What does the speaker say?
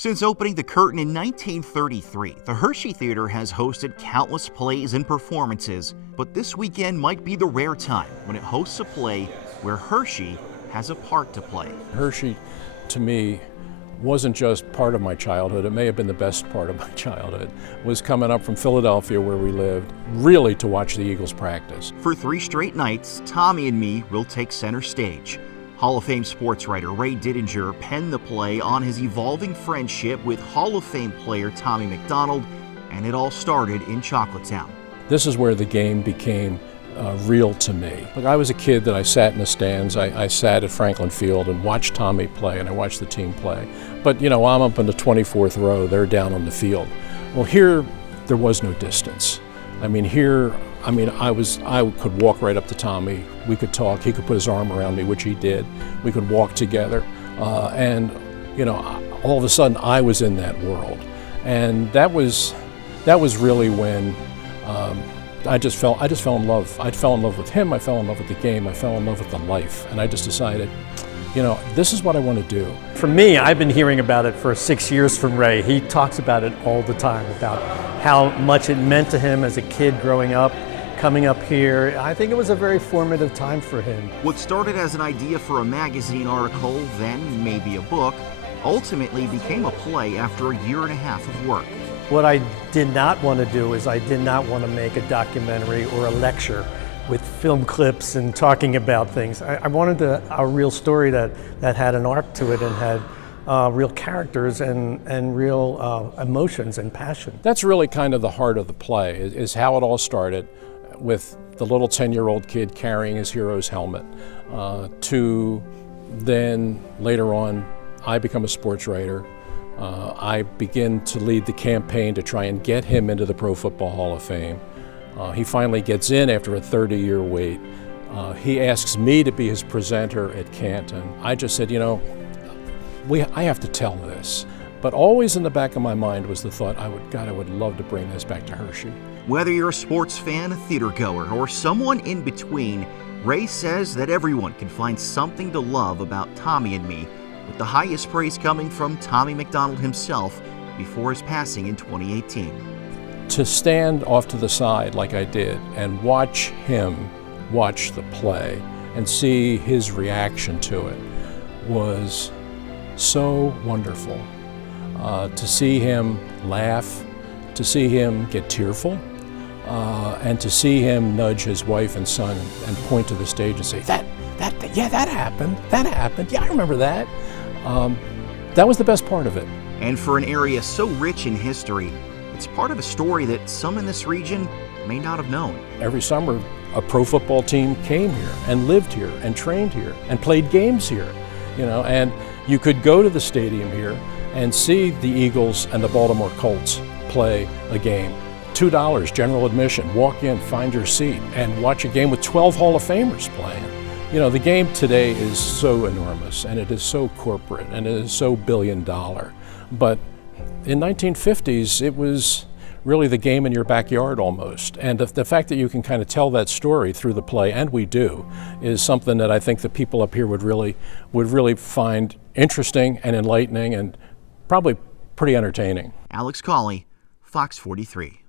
Since opening the curtain in 1933, the Hershey Theatre has hosted countless plays and performances, but this weekend might be the rare time when it hosts a play where Hershey has a part to play. Hershey, to me, wasn't just part of my childhood, it may have been the best part of my childhood, was coming up from Philadelphia where we lived, really to watch the Eagles practice. For 3 straight nights, Tommy and Me will take center stage. Hall of Fame sportswriter Ray Didinger penned the play on his evolving friendship with Hall of Fame player Tommy McDonald, and it all started in Chocolatetown. This is where the game became real to me. Look, I was a kid that I sat in the stands, I sat at Franklin Field and watched Tommy play and I watched the team play. But you know, I'm up in the 24th row, they're down on the field. Well, here, there was no distance. I mean, here, I could walk right up to Tommy, we could talk, he could put his arm around me, which he did. We could walk together, and you know, all of a sudden I was in that world. And that was really when I just fell in love. I fell in love with him, I fell in love with the game, I fell in love with the life, and I just decided, you know, this is what I want to do. For me, I've been hearing about it for 6 years from Ray. He talks about it all the time, about how much it meant to him as a kid growing up, coming up here. I think it was a very formative time for him. What started as an idea for a magazine article, then maybe a book, ultimately became a play after a 1.5 years of work. What I did not want to do is I did not want to make a documentary or a lecture with film clips and talking about things. I wanted a real story that had an arc to it and had real characters and real emotions and passion. That's really kind of the heart of the play, is how it all started with the little 10-year-old kid carrying his hero's helmet, to then later on I become a sports writer. I begin to lead the campaign to try and get him into the Pro Football Hall of Fame. He finally gets in after a 30-year wait. He asks me to be his presenter at Canton. I just said, you know, I have to tell this. But always in the back of my mind was the thought, God, I would love to bring this back to Hershey. Whether you're a sports fan, a theater goer, or someone in between, Ray says that everyone can find something to love about Tommy and Me, with the highest praise coming from Tommy McDonald himself before his passing in 2018. To stand off to the side like I did and watch him watch the play and see his reaction to it was so wonderful. To see him laugh, to see him get tearful, and to see him nudge his wife and son and point to the stage and say, yeah, that happened, yeah, I remember that. That was the best part of it. And for an area so rich in history, it's part of a story that some in this region may not have known. Every summer, a pro football team came here and lived here and trained here and played games here, you know, and you could go to the stadium here and see the Eagles and the Baltimore Colts play a game. $2 general admission, walk in, find your seat, and watch a game with 12 Hall of Famers playing. You know, the game today is so enormous, and it is so corporate, and it is so billion-dollar. But in 1950s, it was really the game in your backyard almost. And the fact that you can kind of tell that story through the play, and we do, is something that I think the people up here would really find interesting and enlightening and probably pretty entertaining. Alex Cawley, Fox 43.